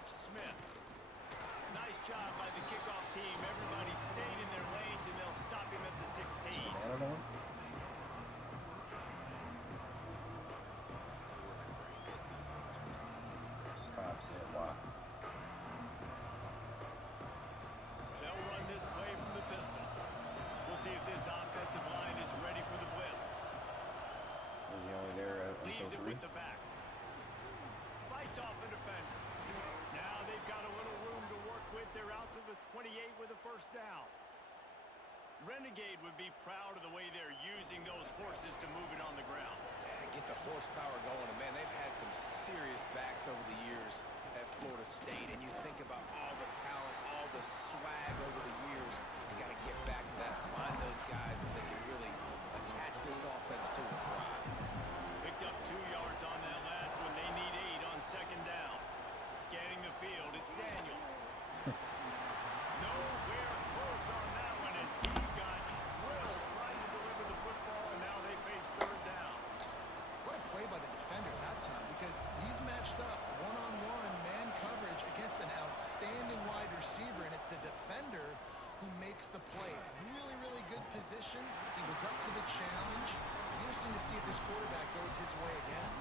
It's Smith. Nice job by the kickoff team. Everybody stayed in their lanes, and they'll stop him at the 16. I don't know. Stops it. Wow. They'll run this play from the pistol. We'll see if this offensive line is ready for the blitz. Was he only there Leaves until it 3? with the back. Fights off a defender. Now they've got a little room to work with. They're out to the 28 with a first down. Renegade would be proud of the way they're using those horses to move it on the ground. Yeah, get the horsepower going. And, man, they've had some serious backs over the years at Florida State. And you think about all the talent, all the swag over the years. You got to get back to that. Find those guys that they can really attach this offense to and thrive. Picked up 2 yards on that last one. They need 8 on second down. Scanning the field, it's Daniels. Nowhere close on that one as he got drilled trying to deliver the football, and now they face third down. What a play by the defender that time, because he's matched up one-on-one man coverage against an outstanding wide receiver, and it's the defender who makes the play. Really, really good position. He was up to the challenge. Interesting to see if this quarterback goes his way again.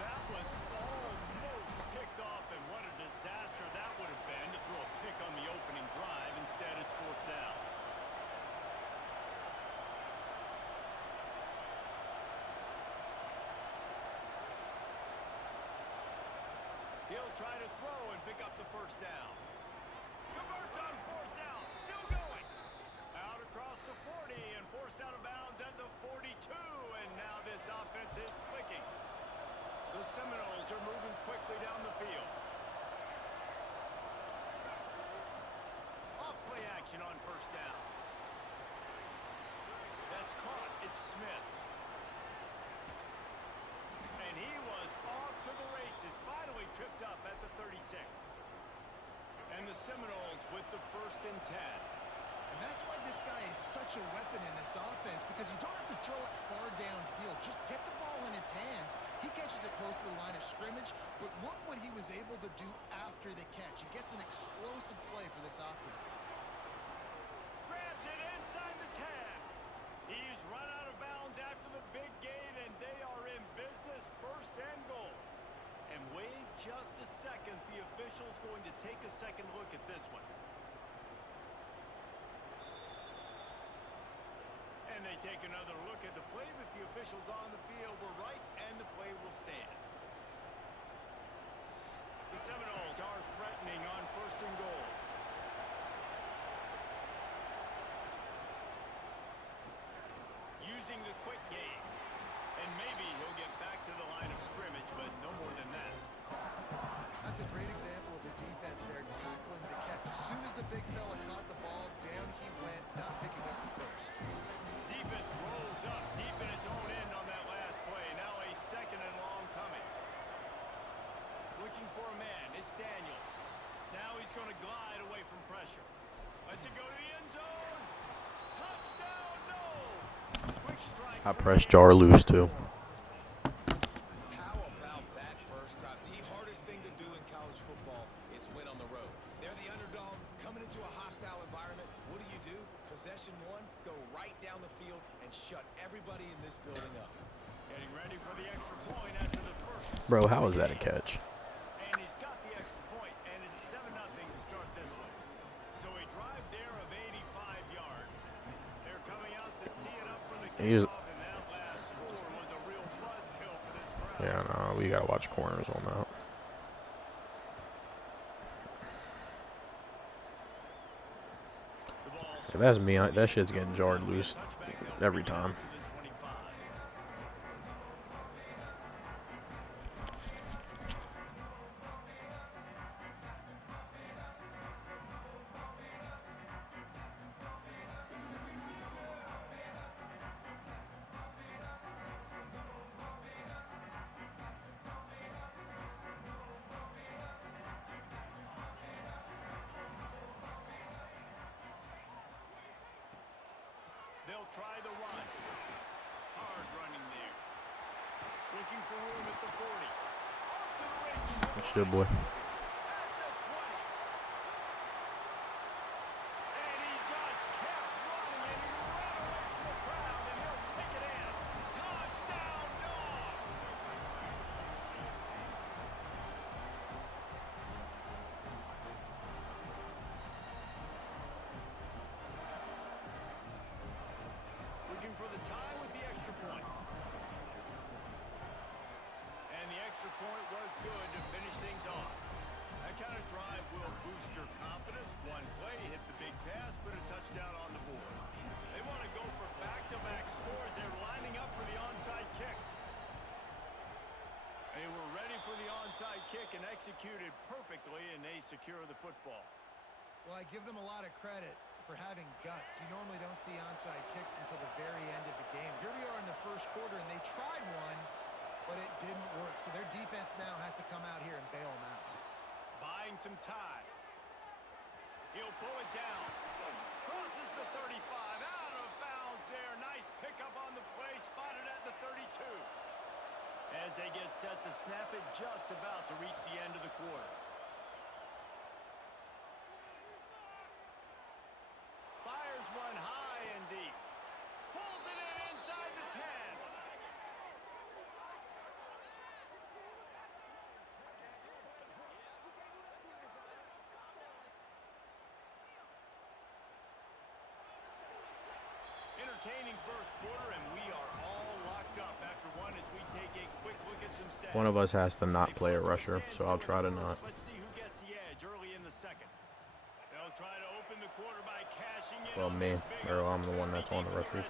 That was almost picked off, and what a disaster that would have been to throw a pick on the opening drive. Instead, it's fourth down. He'll try to throw and pick up the first down. Converts on fourth down. Still going. Out across the 40 and forced out of bounds at the 42. And now this offense is clicking. The Seminoles are moving quickly down the field. Off play action on first down. That's caught. It's Smith. And he was off to the races. Finally tripped up at the 36. And the Seminoles with the 1st and 10. And that's why this guy is such a weapon in this offense, because you don't have to throw it far downfield. Just get the ball in his hands. He catches it close to the line of scrimmage, but look what he was able to do after the catch. He gets an explosive play for this offense. Grabs it inside the 10. He's run out of bounds after the big gain, and they are in business, 1st and goal. And wait just a second. The official's going to take a second look at this one. And they take another look at the play, but the officials on the field were right, and the play will stand. The Seminoles are threatening on 1st and goal. Using the quick game. And maybe he'll get back to the line of scrimmage, but no more than that. That's a great example of the defense there tackling the catch. As soon as the big fella caught the ball, down he went, not picking up the first. Defense rolls up deep in its own end on that last play. Now a 2nd and long coming. Looking for a man. It's Daniels. Now he's going to glide away from pressure. Let's it go to the end zone. Touchdown, no. Quick strike. I pressed Jar loose too. How about that first drive? The hardest thing to do in college football is win on the road. They're the underdog coming into a hostile environment. What do? Possession 1, go right down the field and shut everybody in this building up. Getting ready for the extra point after the first. Bro, how was that a catch? And he's got the extra point, and it's 7-0 to start this one. So a drive there of 85 yards. They're coming out to tee it up for the kickoff, and that last score was a real buzzkill for this crowd. Yeah, no, we gotta watch corners on that. If that's me, that shit's getting jarred loose every time. They'll try the run. Hard running there. Looking for room at the 40. Off to the races. That's good, boy. At for the tie with the extra point. And the extra point was good to finish things off. That kind of drive will boost your confidence. One play, hit the big pass, put a touchdown on the board. They want to go for back-to-back scores. They're lining up for the onside kick. They were ready for the onside kick and executed perfectly, and they secure the football. Well, I give them a lot of credit for having guts. You normally don't see onside kicks until the very end of the game. Here we are in the first quarter, and they tried one, but it didn't work. So their defense now has to come out here and bail them out. Buying some time. He'll pull it down. Crosses the 35. Out of bounds there. Nice pickup on the play. Spotted at the 32. As they get set to snap it, just about to reach the end of the quarter. Fires one high and deep. Pulls it in inside the 10. Entertaining first quarter, and we are all locked up after one as we take a quick look at some stats. One of us has to not play a rusher, so I'll try to not. Let's see who gets the edge early in the second. They'll try to open the quarter by cashing in. Well, me, or I'm the one that's on the rushers.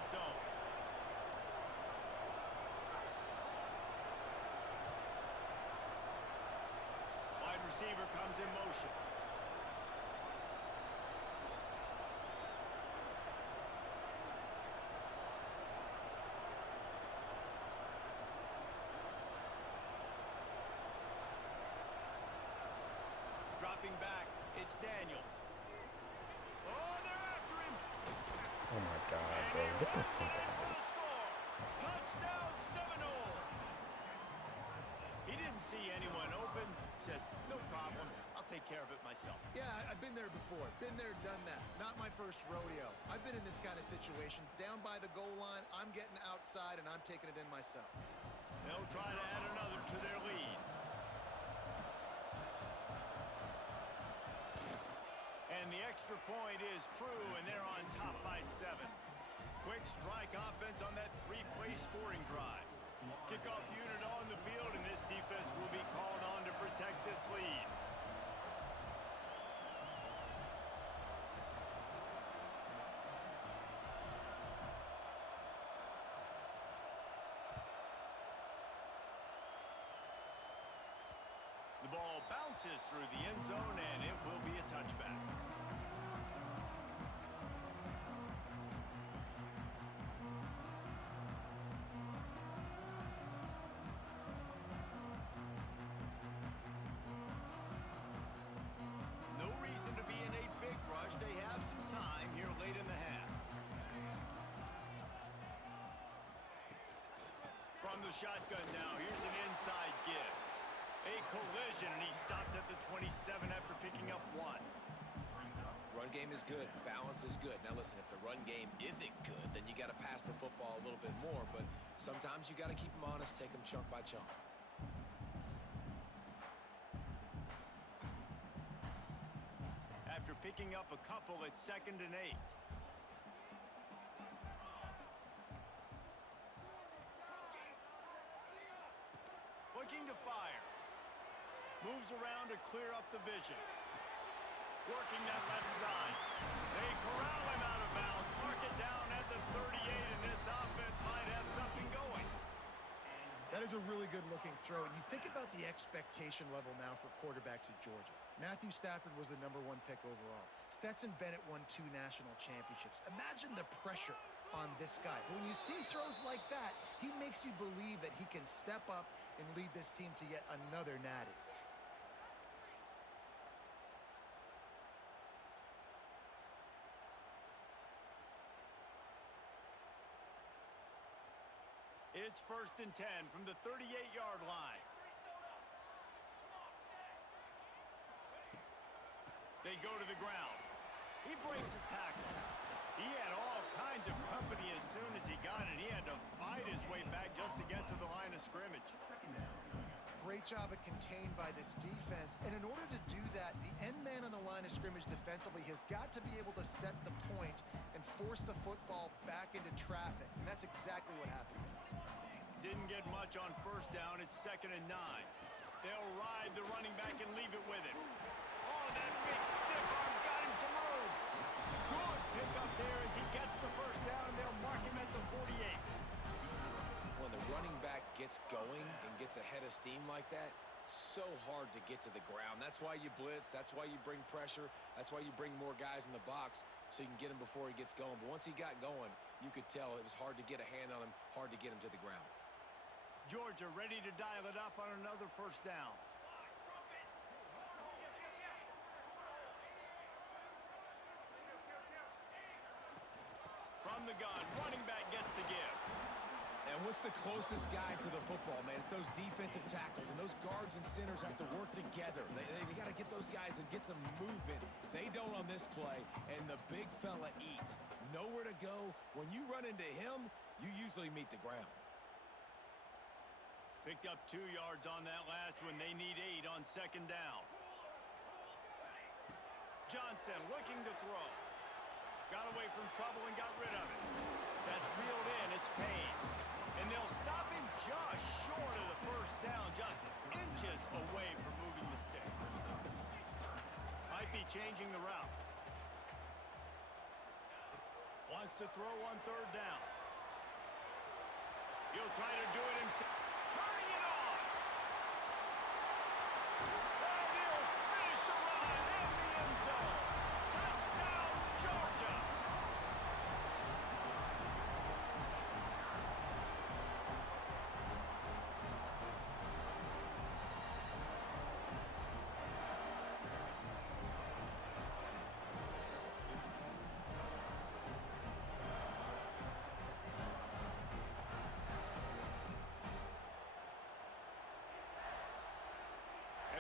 Wide receiver comes in motion. Dropping back, it's Daniels. Oh, they're after him. Oh my God, bro. Get the fuck out of here. Touchdown Seminoles. He didn't see anyone open. Said, no problem. I'll take care of it myself. Yeah, I've been there before. Been there, done that. Not my first rodeo. I've been in this kind of situation. Down by the goal line, I'm getting outside, and I'm taking it in myself. They'll try to add another to their lead. And the extra point is true, and they're on top by 7. Quick strike offense on that 3-play scoring drive. Kickoff unit on the field, and this defense will be called on to protect this lead. The ball bounces through the end zone, and it will be a touchback. No reason to be in a big rush. They have some time here late in the half. From the shotgun now, here's an inside give. A collision, and he stopped at the 27 after picking up 1. Run game is good. Balance is good. Now listen, if the run game isn't good, then you got to pass the football a little bit more. But sometimes you got to keep them honest, take them chunk by chunk. After picking up a couple, it's 2nd and 8. Looking to fire. Moves around to clear up the vision. Working that left side. They corral him out of bounds. Mark it down at the 38, and this offense might have something going. That is a really good-looking throw. And you think about the expectation level now for quarterbacks at Georgia. Matthew Stafford was the #1 pick overall. Stetson Bennett won 2 national championships. Imagine the pressure on this guy. But when you see throws like that, he makes you believe that he can step up and lead this team to yet another natty. It's 1st and 10 from the 38-yard line. They go to the ground. He breaks a tackle. He had all kinds of company as soon as he got it. He had to fight his way back just to get to the line of scrimmage. Great job at contained by this defense. And in order to do that, the end man on the line of scrimmage defensively has got to be able to set the point and force the football back into traffic. And that's exactly what happened. Didn't get much on first down. It's 2nd and 9. They'll ride the running back and leave it with him. Oh, that big stiff arm got him some room. Good pick up there as he gets the first down, and they'll mark him at the 48. When the running back gets going and gets ahead of steam like that, so hard to get to the ground. That's why you blitz. That's why you bring pressure. That's why you bring more guys in the box so you can get him before he gets going. But once he got going, you could tell it was hard to get a hand on him, hard to get him to the ground. Georgia ready to dial it up on another first down. From the gun, running back gets the give. And what's the closest guy to the football, man? It's those defensive tackles, and those guards and centers have to work together. They got to get those guys and get some movement. They don't on this play, and the big fella eats. Nowhere to go. When you run into him, you usually meet the ground. Picked up 2 yards on that last one. They need 8 on 2nd down. Johnson looking to throw. Got away from trouble and got rid of it. That's reeled in. It's Payne. And they'll stop him just short of the first down, just inches away from moving the sticks. Might be changing the route. Wants to throw on 3rd down. He'll try to do it himself. Turning it on. And he'll finish the run in the end zone. Touchdown, Georgia.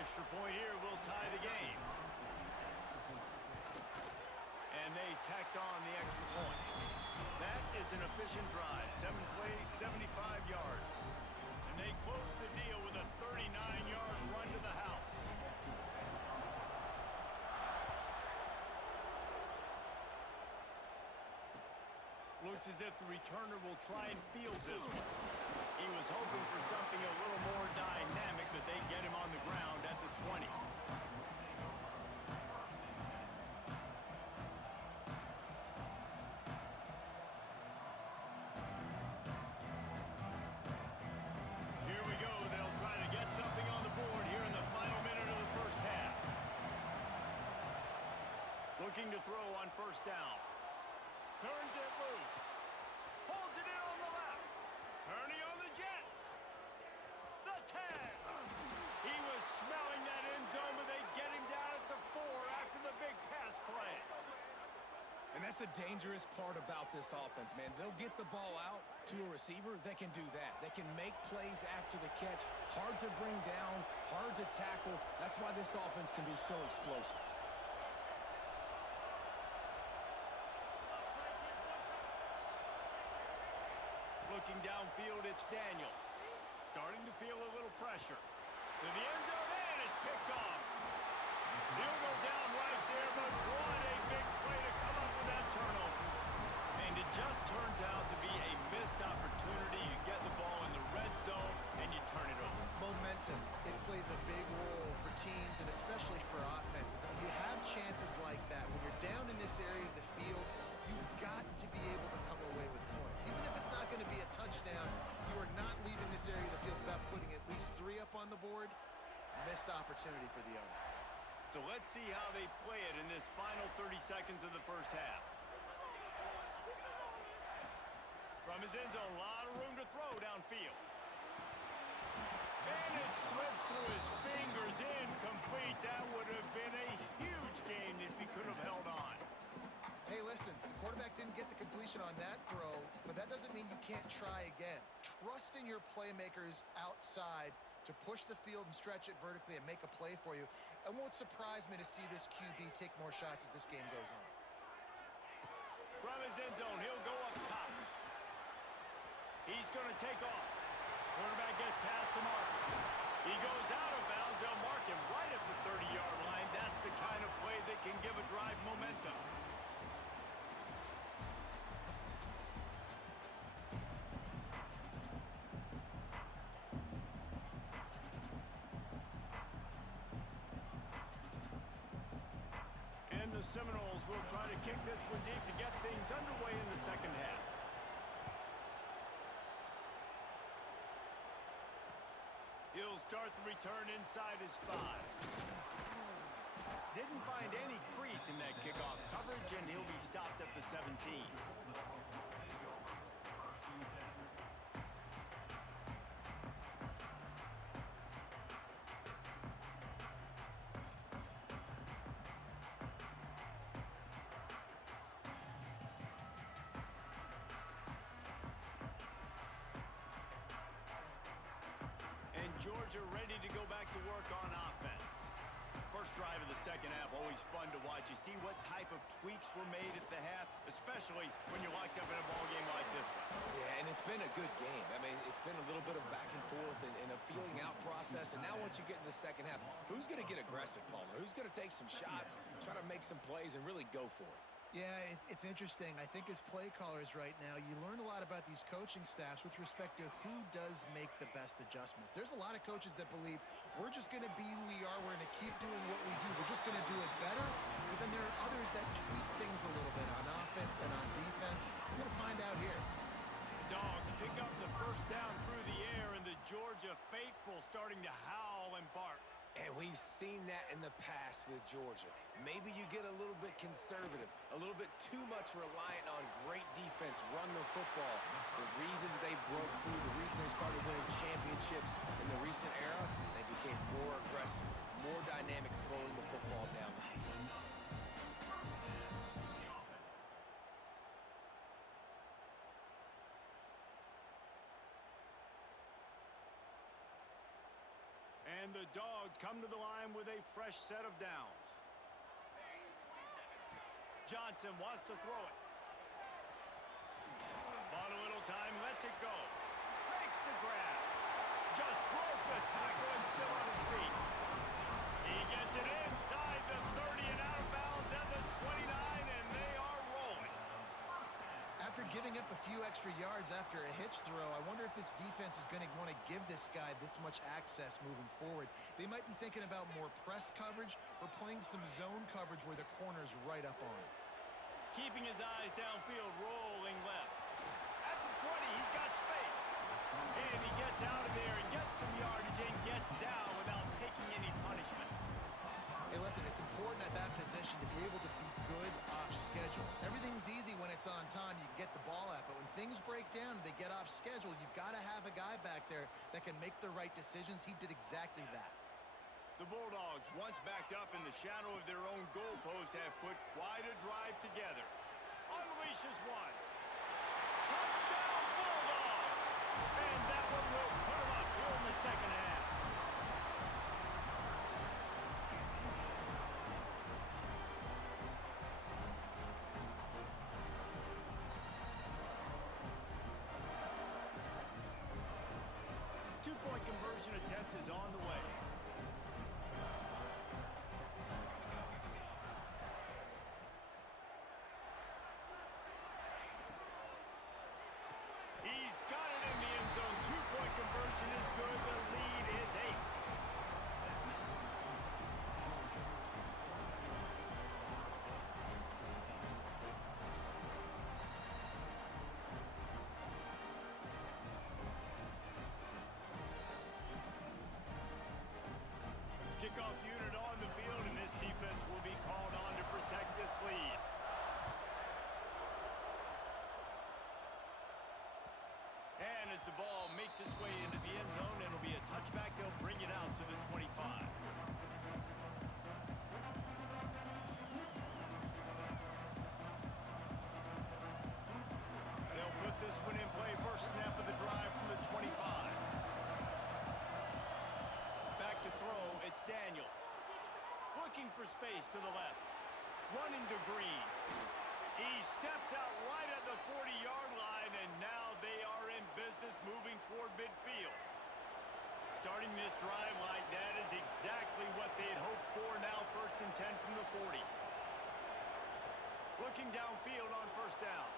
Extra point here will tie the game. And they tacked on the extra point. That is an efficient drive. 7 plays, 75 yards. And they close the deal with a 39-yard run to the house. Looks as if the returner will try and field this one. He was hoping for something a little more dynamic, but they get him on the ground at the 20. Here we go. They'll try to get something on the board here in the final minute of the first half. Looking to throw on first down. Turns it loose. Pulls it in on the left. Turning on the Jets. The 10. He was smelling that end zone, but they get him down at the 4 after the big pass play. And that's the dangerous part about this offense, man. They'll get the ball out to a receiver that can do that. They can make plays after the catch. Hard to bring down, hard to tackle. That's why this offense can be so explosive. Looking downfield, it's Daniels. Starting to feel a little pressure. To the end zone, and it's picked off. He'll go down right there, but what a big play to come up with that turnover. And it just turns out to be a missed opportunity. You get the ball in the red zone, and you turn it over. Momentum, it plays a big role for teams and especially for offenses. And when you have chances like that, when you're down in this area of the field, you've got to be able to come away with points. Even if it's not going to be a touchdown, you are not leaving this area of the field without putting at least 3 up on the board. Missed opportunity for the owner. So let's see how they play it in this final 30 seconds of the first half. From his end zone, a lot of room to throw downfield. And it slips through his fingers, incomplete. That would have been a huge gain if he could have held on. Hey, listen, the quarterback didn't get the completion on that throw, but that doesn't mean you can't try again. Trust in your playmakers outside to push the field and stretch it vertically and make a play for you. It won't surprise me to see this QB take more shots as this game goes on. From his end zone, he'll go up top. He's going to take off. Quarterback gets past the marker. He goes out of bounds. They'll mark him right at the 30-yard line. That's the kind of play that can give a drive momentum. the Seminoles will try to kick this one deep to get things underway in the second half. He'll start the return inside his 5. Didn't find any crease in that kickoff coverage, and he'll be stopped at the 17. Georgia ready to go back to work on offense. First drive of the second half, always fun to watch. You see what type of tweaks were made at the half, especially when you're locked up in a ball game like this one. Yeah, and it's been a good game. I mean, it's been a little bit of back and forth and a feeling out process. And now once you get in the second half, who's going to get aggressive, Palmer? Who's going to take some shots, try to make some plays, and really go for it? Yeah, it's interesting. I think as play callers right now, you learn a lot about these coaching staffs with respect to who does make the best adjustments. There's a lot of coaches that believe we're just going to be who we are. We're going to keep doing what we do. We're just going to do it better. But then there are others that tweak things a little bit on offense and on defense. We're going to find out here. The Dogs pick up the first down through the air, and the Georgia faithful starting to howl and bark. And we've seen that in the past with Georgia. Maybe you get a little bit conservative, a little bit too much reliant on great defense, run the football. The reason that they broke through, the reason they started winning championships in the recent era, they became more aggressive, more dynamic throwing the football down the field. And the Dogs come to the line with a fresh set of downs. Johnson wants to throw it. Bought a little time, lets it go. Makes the grab. Just broke the tackle and still on his feet. He gets it inside the 30 and out of bounds at the 29, and they are rolling. After giving up a few extra yards after a hitch throw, I wonder if this defense is going to want to give this guy this much access moving forward. They might be thinking about more press coverage or playing some zone coverage where the corner's right up on him. Keeping his eyes downfield, rolling left. At the 20, he's got space. And he gets out of there and gets some yardage and gets down without taking any punishment. Hey, listen, it's important at that position to be able to be good off schedule. Everything's easy when it's on time. You can get the ball out. But when things break down and they get off schedule, you've got to have a guy back there that can make the right decisions. He did exactly that. The Bulldogs, once backed up in the shadow of their own goalpost, have put quite a drive together. Unleashes one. Touchdown, Bulldogs! And that one will put them up here in the second half. Two-point conversion attempt is on the way. He's got it in the end zone. Two-point conversion is good. The lead is 8. Kickoff unit on the field, and this defense will be called on to protect this lead. And as the ball makes its way into the end zone, it'll be a touchback. They'll bring it out to the 25. They'll put this one in play. First snap of the drive from the 25. Back to throw, it's Daniels. Looking for space to the left. Running to Green. He steps out right at the 40-yard line, and now they are in business moving toward midfield. Starting this drive like that is exactly what they'd hoped for. Now 1st and 10 from the 40. Looking downfield on first down.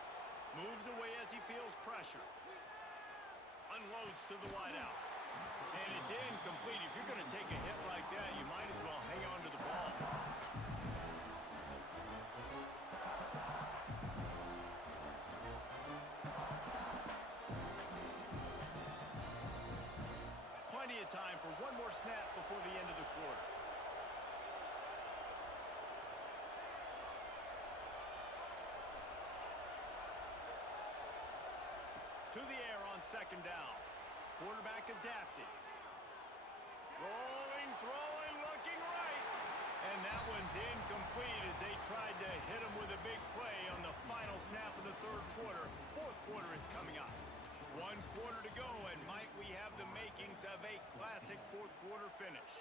Moves away as he feels pressure. Unloads to the wideout. And it's incomplete. If you're going to take a hit like that, you might as well hang on to the ball. time for one more snap before the end of the quarter. To the air on second down. Quarterback adapted. Rolling, throwing, looking right. And that one's incomplete as they tried to hit him with a big play on the final snap of the third quarter. Fourth quarter is coming up. 1 quarter to go, and might we have the makings of a classic fourth quarter finish.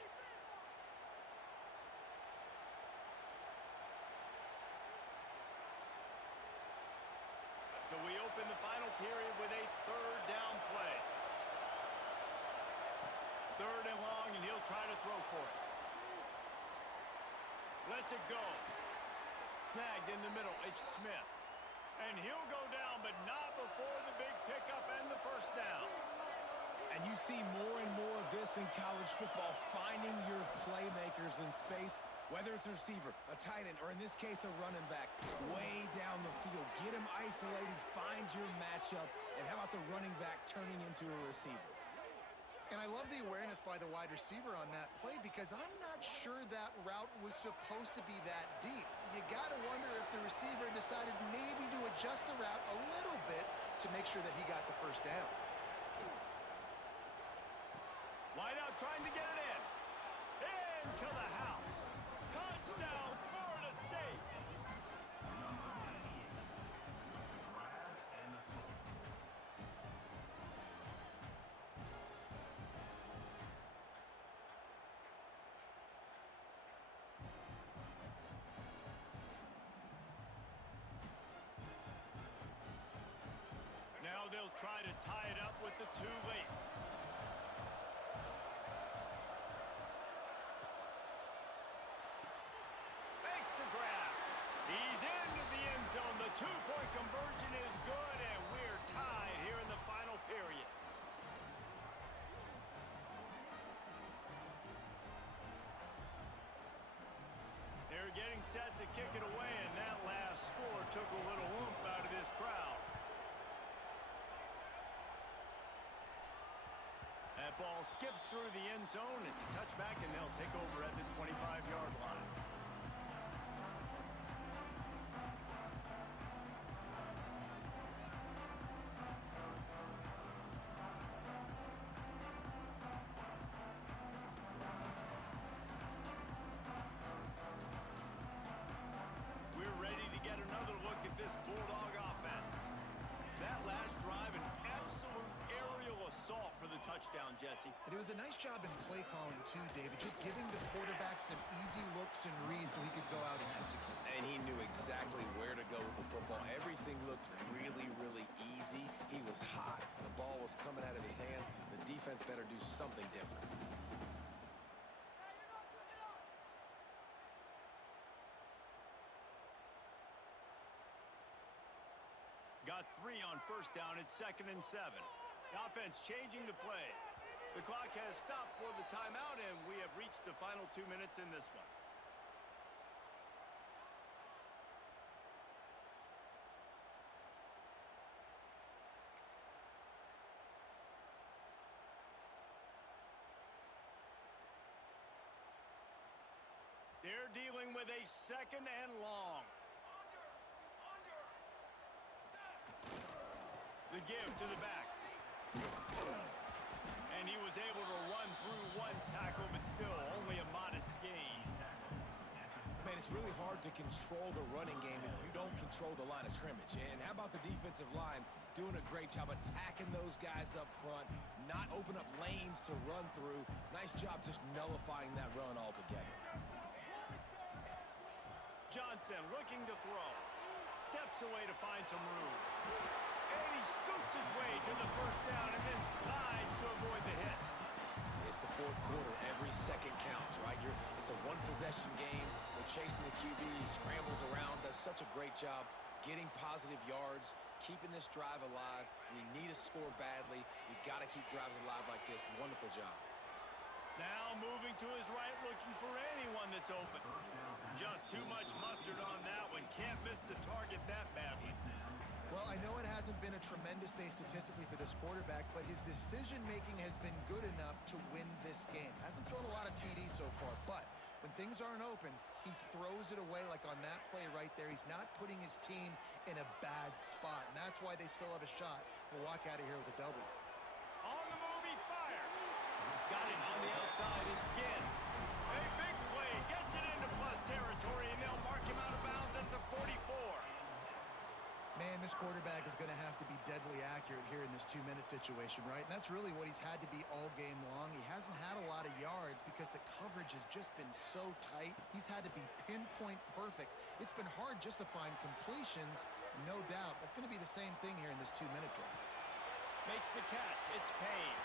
So we open the final period with a third down play. Third and long, and he'll try to throw for it. Lets it go. Snagged in the middle. It's Smith. And he'll go down, but not before the big pickup and the first down. And you see more and more of this in college football, finding your playmakers in space, whether it's a receiver, a tight end, or in this case, a running back, way down the field. Get him isolated, find your matchup, and how about the running back turning into a receiver? And I love the awareness by the wide receiver on that play because I'm not sure that route was supposed to be that deep. You got to wonder if the receiver decided maybe to adjust the route a little bit to make sure that he got the first down. Wide out trying to get it in. Into the house. Touchdown, Florida State. Now they'll try to tie it up with the two late. Extra grab. He's into the end zone. The two-point conversion is good, and we're tied here in the final period. They're getting set to kick it away, and that last score took a little oomph out of this crowd. That ball skips through the end zone. It's a touchback, and they'll take over at the 25-yard line. We're ready to get another look at this Bulldog offense. That last drive, an absolute aerial assault for the touchdown, Jesse. But it was a nice job in play calling too, David, just giving the quarterback some easy looks and reads so he could go out and execute. And he knew exactly where to go with the football. Everything looked really, really easy. He was hot. The ball was coming out of his hands. The defense better do something different. Got 3 on first down. It's 2nd and 7. The offense changing the play. The clock has stopped for the timeout, and we have reached the final 2 minutes in this one. They're dealing with a 2nd and long. The give to the back. And he was able to run through 1 tackle, but still only a modest gain. Man, it's really hard to control the running game if you don't control the line of scrimmage. And how about the defensive line doing a great job attacking those guys up front, not open up lanes to run through. Nice job just nullifying that run altogether. Johnson looking to throw. Steps away to find some room. And he scoots his way to the first down and then slides to avoid the hit. It's the fourth quarter. Every second counts, right? It's a one-possession game. We're chasing the QB. He scrambles around, does such a great job getting positive yards, keeping this drive alive. We need to score badly. We've got to keep drives alive like this. Wonderful job. Now moving to his right, looking for anyone that's open. Just too much mustard on that one. Can't miss the target that badly. Well, I know it hasn't been a tremendous day statistically for this quarterback, but his decision-making has been good enough to win this game. Hasn't thrown a lot of TDs so far, but when things aren't open, he throws it away like on that play right there. He's not putting his team in a bad spot, and that's why they still have a shot to walk out of here with a W. On the move, he fires. Got it on the outside. It's Ginn. A big play. Gets it into plus territory, and they'll mark him out of bounds at the 44. Man, this quarterback is going to have to be deadly accurate here in this 2-minute situation, right? And that's really what he's had to be all game long. He hasn't had a lot of yards because the coverage has just been so tight. He's had to be pinpoint perfect. It's been hard just to find completions, no doubt. That's going to be the same thing here in this 2-minute drive. Makes the catch. It's Payne.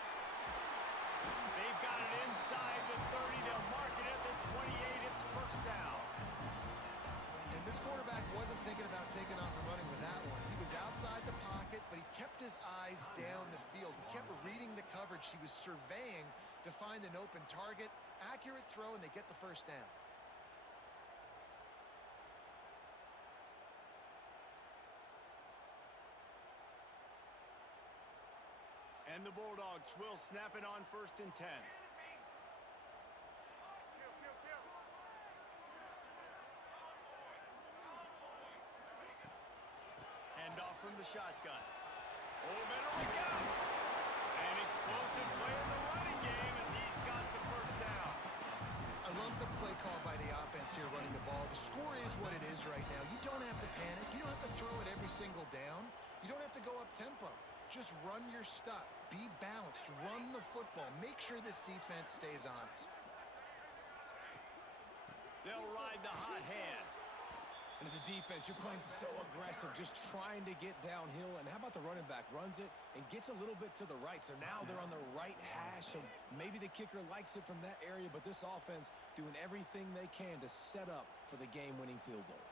They've got it inside the 30. They'll mark it at the 28. It's first down. And this quarterback wasn't thinking about taking off and running with that one. He was outside the pocket, but he kept his eyes down the field. He kept reading the coverage. He was surveying to find an open target. Accurate throw, and they get the first down. And the Bulldogs will snap it on 1st and 10. Handoff from the shotgun. Oh, better look out. An explosive play in the running game as he's got the first down. I love the play call by the offense here running the ball. The score is what it is right now. You don't have to panic. You don't have to throw it every single down. You don't have to go up tempo. Just run your stuff. Be balanced. Run the football. Make sure this defense stays honest. They'll ride the hot hand. And as a defense, you're playing so aggressive, just trying to get downhill. And how about the running back? Runs it and gets a little bit to the right. So now they're on the right hash, and maybe the kicker likes it from that area, but this offense doing everything they can to set up for the game-winning field goal.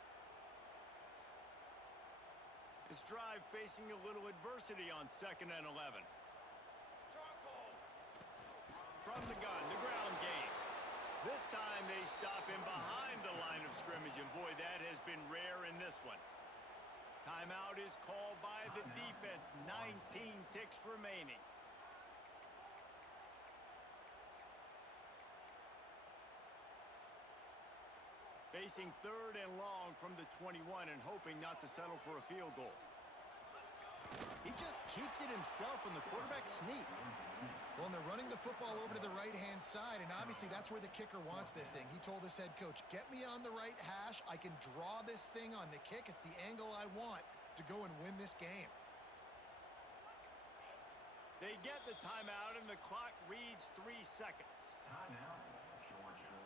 This drive facing a little adversity on 2nd and 11. From the gun, the ground game. This time they stop him behind the line of scrimmage, and boy, that has been rare in this one. Timeout is called by the defense. 19 ticks remaining. Facing 3rd and long from the 21 and hoping not to settle for a field goal. He just keeps it himself, and the quarterback sneak. Well, and they're running the football over to the right-hand side, and obviously that's where the kicker wants this thing. He told his head coach, get me on the right hash. I can draw this thing on the kick. It's the angle I want to go and win this game. They get the timeout, and the clock reads 3 seconds. Timeout, Georgia.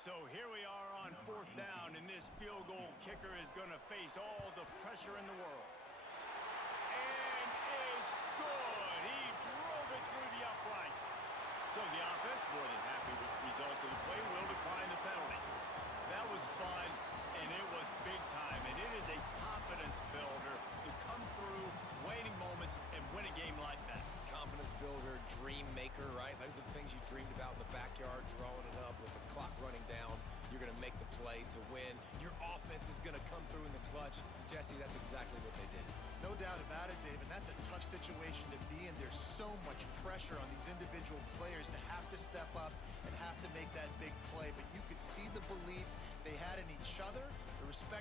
So here we are on 4th down, and this field goal kicker is going to face all the pressure in the world. And it's good. He drove it through the uprights. So the offense, more than happy with the result of the play, will decline the penalty. That was fun, and it was big time, and it is a confidence builder to come through waning moments and win a game like that. Confidence builder, dream maker, right? Those are the things you dreamed about in the backyard, drawing it up with the clock running down. You're going to make the play to win. Your offense is going to come through in the clutch. Jesse, that's exactly what they did. No doubt about it, David. That's a tough situation to be in. There's so much pressure on these individual players to have to step up and have to make that big play. But you could see the belief they had in each other, the respect